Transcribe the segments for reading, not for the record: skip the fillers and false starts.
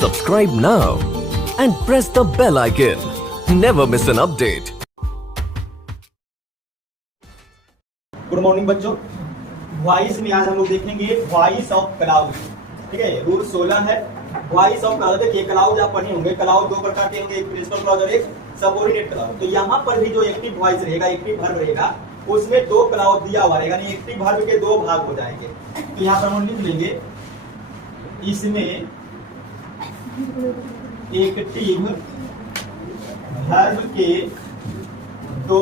Subscribe now and press the bell icon. Never miss an update. Good morning बच्चों। Voice में आज हम लोग देखेंगे वॉइस ऑफ क्लाउड। ठीक है, रूल 16 है वॉइस ऑफ क्लाउड। देखिए क्लाउड आप पढ़े होंगे, क्लाउड दो प्रकार के होंगे, एक प्रिंसिपल क्लाउड और एक सबऑर्डिनेट क्लाउड। तो यहाँ पर भी जो एक्टिव वॉइस रहेगा, एक्टिव वर्ब रहेगा, उसमें दो क्लाउड दिया हुआ रहेगा, यानी एक्टिव वर्ब के दो भाग हो जाएंगे। तो यहाँ पर हम लिख लेंगे, इसमें एक्टिव वर्ब के दो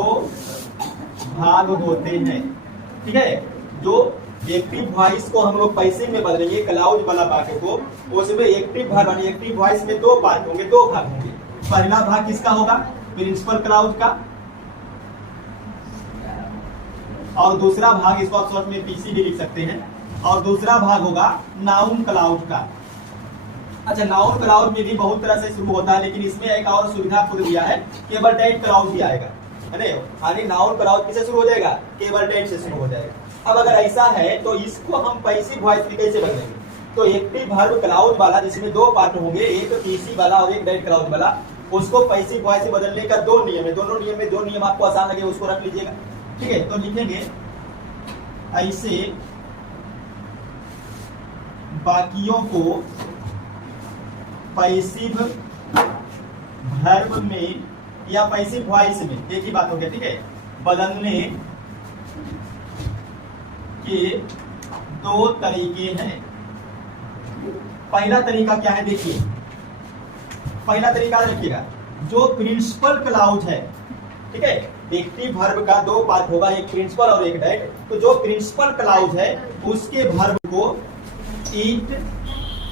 भाग होते हैं। ठीक है, जो एक्टिव वॉइस को हम लोग पैसे में बदलेंगे, क्लाउड वाला वाक्य को, उसमें एक्टिव वर्ब यानी एक्टिव वॉइस में दो पार्ट होंगे, दो भाग होंगे। पहला भाग किसका होगा? प्रिंसिपल क्लाउड का, और दूसरा भाग इसको आप शॉर्ट में पीसी भी लिख सकते हैं, और दूसरा भाग होगा नाउन क्लाउड का। अच्छा, नाउन क्लाउड में भी बहुत तरह से शुरू होता है, लेकिन इसमें एक और सुविधा खुद दिया है, केवल डेट क्लाउड भी आएगा, है ना। नाउन क्लाउड किससे शुरू हो जाएगा? केवल डेट से शुरू हो जाएगा। अब अगर ऐसा है तो इसको हम पैसिव वॉइस में कैसे बदलेंगे? तो एक्टिव वर्ब क्लाउड वाला जिसमें दो पार्ट होंगे, एक पीसी वाला और एक डेट क्लाउड वाला, उसको पैसिव वॉइस से बदलने का दो नियम है। दोनों नियम में दो नियम आपको आसान लगे उसको रख लीजिएगा। ठीक है, तो लिखेंगे ऐसे बाकियों को पैसिव वर्ब में या पैसिव वॉइस में, एक ही बात हो गया, ठीक है, बदलने के दो तरीके हैं। पहला तरीका क्या है? देखिए, पहला तरीका देखिएगा, जो प्रिंसिपल क्लाउज है, ठीक है, एक्टिव वर्ब का दो पार्ट होगा, एक प्रिंसिपल और एक डेट। तो जो प्रिंसिपल क्लाउज है उसके वर्ब को ईट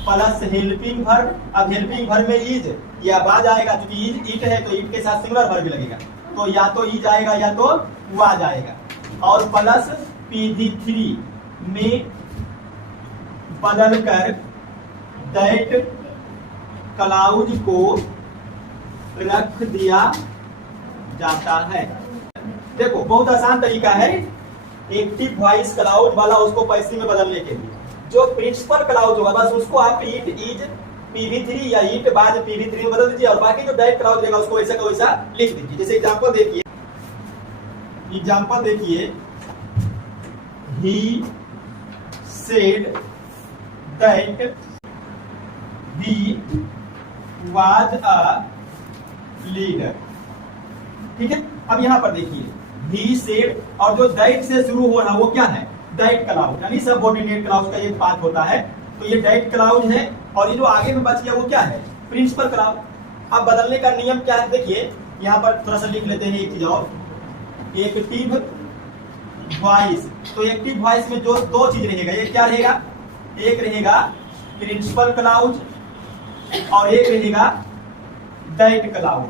प्लस हेल्पिंग वर्ब। अब हेल्पिंग वर्ब में इज या बाज आएगा, क्योंकि इज ईट है तो ईट के साथ सिंगुलर वर्ब भी लगेगा, तो या तो इज आएगा या तो वाज आएगा, और प्लस PD3 में बदलकर दैट क्लाउज को रख दिया जाता है। देखो बहुत आसान तरीका है एक्टिव वॉइस क्लाउज वाला उसको पैसिव में बदलने के लिए। जो प्रिंसिपल क्लाउज होगा बस उसको आप ईट इज PV3 या ईट बाद PV3 में बदल दीजिए, और बाकी जो डायरेक्ट क्लाउज रहेगा उसको वैसा का वैसा लिख दीजिए। जैसे एग्जांपल देखिए, he said that he was a leader। ठीक है, अब यहां पर देखिए he said, और जो दैट से शुरू हो रहा है वो क्या है? दैट क्लाउड, यानी सबऑर्डिनेट क्लाउड का एक पार्ट होता है। तो ये दैट क्लाउड है, और ये जो आगे में बच गया वो क्या है? Principal clause. अब बदलने का नियम क्या है? देखिए यहां पर थोड़ा सा लिख लेते हैं एक चीज और, एक्टिव वॉइस। तो एक्टिव वॉइस में जो दो चीज रहेगा, ये क्या रहेगा? एक रहेगा प्रिंसिपल क्लाउड और एक रहेगा दैट क्लाउड।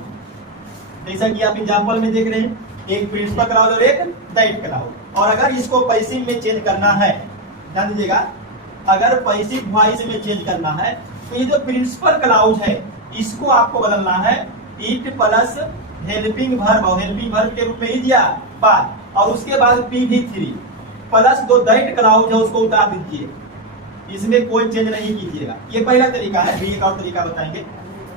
जैसा कि आप एग्जांपल में देख रहे हैं, एक प्रिंसिपल क्लाउड और एक दैट क्लाउड। और अगर इसको पैसिव में चेंज करना है, ध्यान दीजिएगा, अगर पैसिव वॉइस में चेंज करना है तो ये जो प्रिंसिपल क्लाउज है इसको आपको बदलना है इट प्लस हेल्पिंग वर्ब, और हेल्पिंग वर्ब के रूप में इज या बात, और उसके बाद PV3 प्लस जो दैट क्लाउज है उसको उतार दीजिए, इसमें कोई चेंज नहीं कीजिएगा। ये पहला तरीका है। भी एक और तरीका बताएंगे।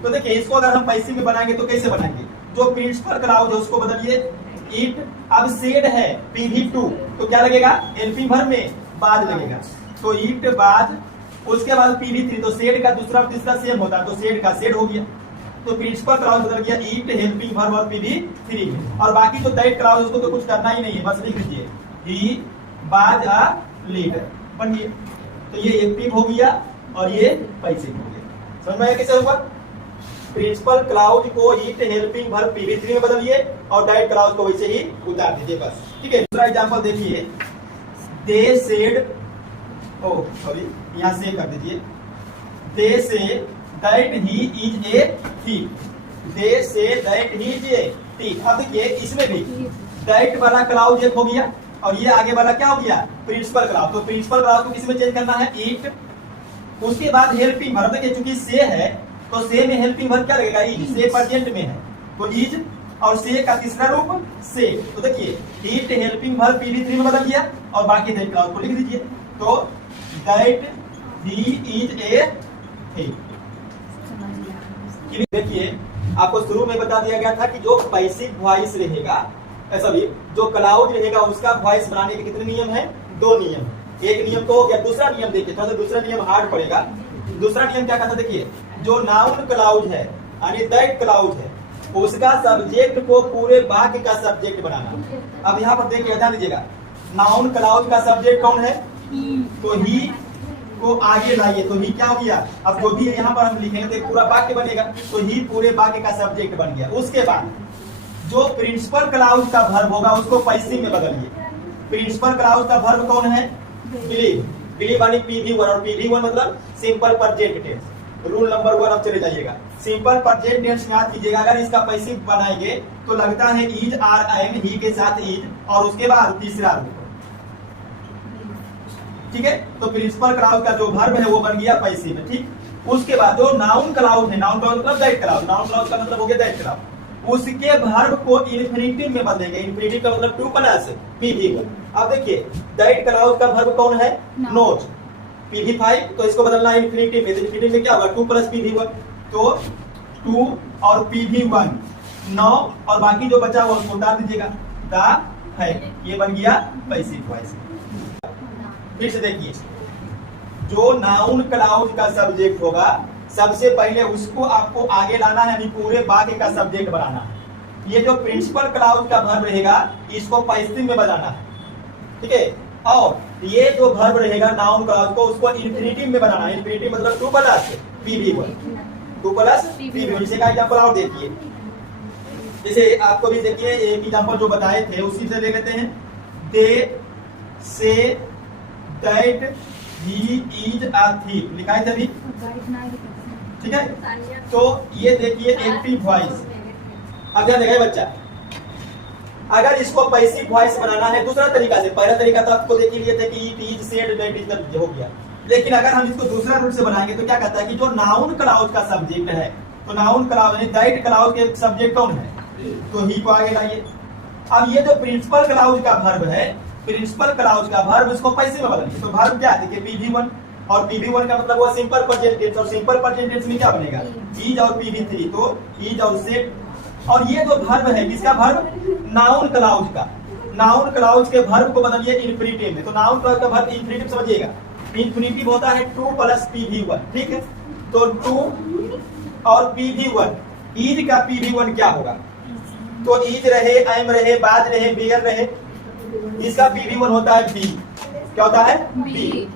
तो देखिए इसको अगर हम पैसिव में बनाएंगे तो कैसे बनाएंगे? जो प्रिंसिपल क्लाउज है उसको बदलिए इट, अब सेड है PV2 तो क्या लगेगा? हेल्पिंग वर्ब में बाद लगेगा, तो ईट बाद, उसके बाद PV3, तो सेड का दूसरा तीसरा सेम होता है, तो सेड का सेड हो गया। तो प्रिंसिपल क्लाउज बदल गया ईट हेल्पिंग वर्ब और PV3 में, और बाकी जो दैट क्लाउज उसको तो कुछ करना ही नहीं है, बस लिख लीजिए ही वाज अ लीडर, बन गया। तो ये एक्टिव हो गया और ये पैसिव हो गया। समझ में आया कैसे होगा? प्रिंसिपल क्लाउज को ईट हेल्पिंग वर्ब PV3 में बदलिए और दैट क्लाउज को वैसे ही उतार दीजिए, बस। ठीक है, दूसरा एग्जांपल देखिए, दे सेड, सॉरी यहां से कर दीजिए, they say that he is a thief. They say that he is a thief. अब देखिए इसमें भी दैट वाला क्लाउज एक हो गया, और ये आगे वाला क्या हो गया? Principal clause. तो प्रिंसिपल क्लाउज को किस में चेंज करना है? ईट, उसके बाद हेल्पिंग वर्ब। देखिए चूंकि से है तो से में हेल्पिंग वर्ब क्या लगेगा? इज। से प्रेजेंट में है तो इज, और से का तीसरा रूप से। तो देखिए ईट हेल्पिंग वर्ब PV3 में बदल दिया, और बाकी दैट क्लाउज को लिख दीजिए। तो that he is a thing. कि देखिए आपको शुरू में बता दिया गया था कि जो पैसिव वॉइस रहेगा, सॉरी जो क्लाउड रहेगा उसका वॉइस बनाने के कितने नियम है? 2 नियम। एक नियम तो हो गया, दूसरा नियम देखिए, थोड़ा सा दूसरा नियम हार्ड पड़ेगा। दूसरा नियम क्या कहता है? देखिए जो नाउन क्लाउड है यानी दैट क्लाउड है उसका सब्जेक्ट को पूरे वाक्य का सब्जेक्ट बनाना। अब यहाँ पर देखिए ध्यान दीजिएगा, नाउन क्लाउड का सब्जेक्ट कौन है? तो ही को आगे लाइए, तो ही क्या हो गया? अब जो भी यहाँ पर हम लिखेंगे तो एक पूरा वाक्य बनेगा, तो ही पूरे वाक्य का सब्जेक्ट बन गया। उसके बाद जो प्रिंसिपल क्लाउड का वर्ब होगा उसको पैसिव में बदलिए। प्रिंसिपल क्लाउड का वर्ब कौन है? बिलीव। बिलीव यानी PV1, और PV1 मतलब simple present tense. Rule number 1 अब चले जाइएगा, सिंपल प्रेजेंट टेंस में याद कीजिएगा, अगर इसका पैसिव बनाएंगे तो लगता है इज, आर, एम, ही के साथ इज और उसके बाद तीसरा रूप। ठीक है, तो प्रिंसिपल क्लाउड का जो वर्ब है वो बन गया पैसिव में। ठीक, उसके बाद जो नाउन क्लाउड है, नाउन क्लाउड मतलब दैट क्लाउड, नाउन क्लाउड का मतलब हो गया दैट क्लाउड, उसके वर्ब को इन्फिनिटिव में बदलेंगे। इन्फिनिटिव का मतलब 2 प्लस PV1। अब देखिए दैट क्लाउड का वर्ब कौन है? नोट। PV5 तो इसको बदलना है इन्फिनिटिव में, तो इन्फिनिटिव में क्या होगा? 2 प्लस PV1, तो 2 और PV1 9 और बाकी जो बचा हुआ उसको उतार दीजिएगा, द है, ये बन गया पैसिव वॉइस। फिर से देखिए, जो नाउन क्लाउड का सब्जेक्ट होगा सबसे पहले उसको आपको आगे लाना है, यानी पूरे वाक्य का सब्जेक्ट बनाना है। ये जो प्रिंसिपल क्लाउड का वर्ब रहेगा इसको पैसिव में बनाना है। ठीक है, और ये जो वर्ब रहेगा नाउन क्लाउड को उसको इन्फिनिटिव में बनाना है। इन्फिनिटिव मतलब 2 प्लस PV1, 2 प्लस PV1। इसे का एग्जांपल और देखिए, जैसे आपको भी देखिए एक एग्जांपल जो बताए थे उसी से ले लेते हैं। They say that he is a thief, लिखा है तभी। ठीक है, तो ये देखिए एक्टिव वॉइस। अब ध्यान देगा बच्चा, अगर इसको पैसिव वॉइस बनाना है दूसरा तरीका से, पहला तरीका तो आपको देख लिए थे कि it is, said, that is हो गया, लेकिन अगर हम इसको दूसरा रूप से बनाएंगे तो क्या कहता है कि जो नाउन क्लाउड का सब्जेक्ट है, तो नाउन क्लाउड यानी दैट क्लाउड के सब्जेक्ट कौन है? तो ही को आगे लाइए। अब ये जो प्रिंसिपल क्लाउड का वर्ब है, प्रिंसिपल क्लाउड का वर्ब उसको पैसिव में बदलिए, तो वर्ब क्या है? देखिए PV1, और PV1 का मतलब हुआ सिंपल प्रेजेंट टेंस, और सिंपल प्रेजेंट टेंस में क्या बनेगा? इज और PV3, तो इज और सेड। और ये जो वर्ब है किसका वर्ब? नाउन क्लाउड का। नाउन क्लाउड के वर्ब को बदलिए इन्फिनिटिव में, तो नाउन क्लाउड का वर्ब इन्फिनिटिव समझिएगा, इन्फिनिटिव होता है 2 प्लस PV1। ठीक है, तो 2 और PV1, इज का PV1 क्या होगा? तो इज रहे, एम रहे, बाद रहे, बेयर रहे, इसका PV1 होता है बी। क्या होता है? बी।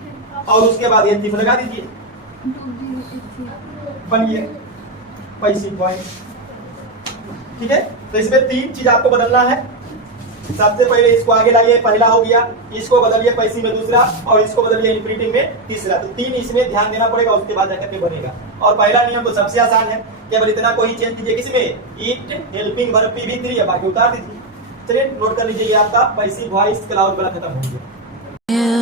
और उसके बाद ये थीफ लगा दीजिए, बनिए पैसिव वॉइस। ठीक है, तो इसमें 3 चीज आपको बदलना है। सबसे पहले इसको आगे लाइए, पहला हो गया, इसको बदलिए पैसिव में दूसरा, और इसको बदलिए इन्फिनिटिव में तीसरा। तो 3 इसमें ध्यान देना पड़ेगा, उसके बाद जाकर के बनेगा। और पहला नियम तो सबसे आसान है, केवल इतना को ही चेंज कीजिए, किसमें? इट हेल्पिंग वर्ब PV3 है, बाकी उतार दीजिए। चलिए नोट कर लीजिए, आपका पैसिव वॉइस क्लाउड वाला खत्म हो गया।